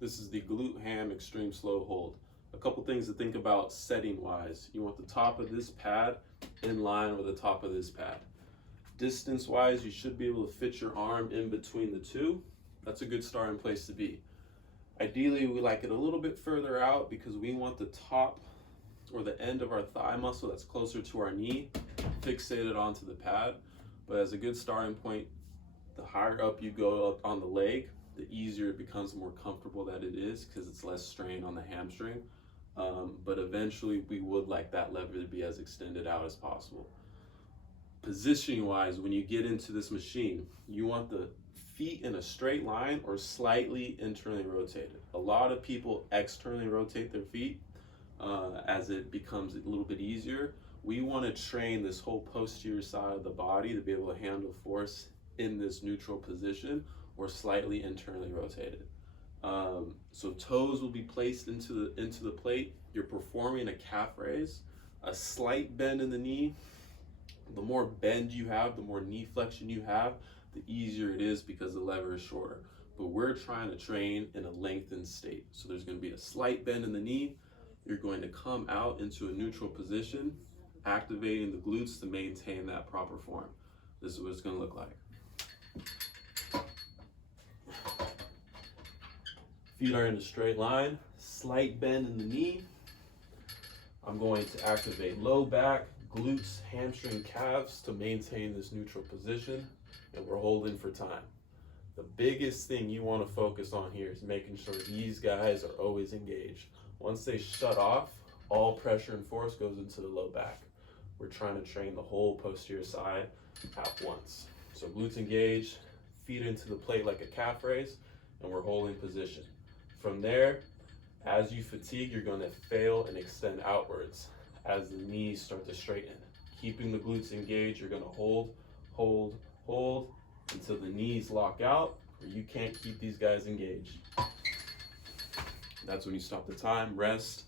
This is the Glute Ham Extreme Slow Hold. A couple things to think about setting wise. You want the top of this pad in line with the top of this pad. Distance wise, you should be able to fit your arm in between the two. That's a good starting place to be. Ideally, we like it a little bit further out because we want the top or the end of our thigh muscle that's closer to our knee fixated onto the pad. But as a good starting point, the higher up you go up on the leg, the easier it becomes, the more comfortable that it is because it's less strain on the hamstring. But eventually we would like that lever to be as extended out as possible. Positioning wise, when you get into this machine, you want the feet in a straight line or slightly internally rotated. A lot of people externally rotate their feet as it becomes a little bit easier. We want to train this whole posterior side of the body to be able to handle force in this neutral position or slightly internally rotated. So toes will be placed into the plate. You're performing a calf raise, a slight bend in the knee. The more bend you have, the more knee flexion you have, the easier it is because the lever is shorter. But we're trying to train in a lengthened state. So there's going to be a slight bend in the knee. You're going to come out into a neutral position, activating the glutes to maintain that proper form. This is what it's going to look like. Feet are in a straight line, slight bend in the knee. I'm going to activate low back, glutes, hamstring, calves to maintain this neutral position, and we're holding for time. The biggest thing you want to focus on here is making sure these guys are always engaged. Once they shut off, all pressure and force goes into the low back. We're trying to train the whole posterior side at once. So glutes engaged, feet into the plate like a calf raise, and we're holding position. From there, as you fatigue, you're going to fail and extend outwards as the knees start to straighten. Keeping the glutes engaged, you're going to hold, hold, hold until the knees lock out, or you can't keep these guys engaged. That's when you stop the time, rest,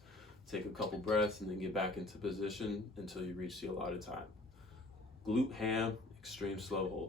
take a couple breaths, and then get back into position until you reach the allotted time. Glute ham, extreme slow hold.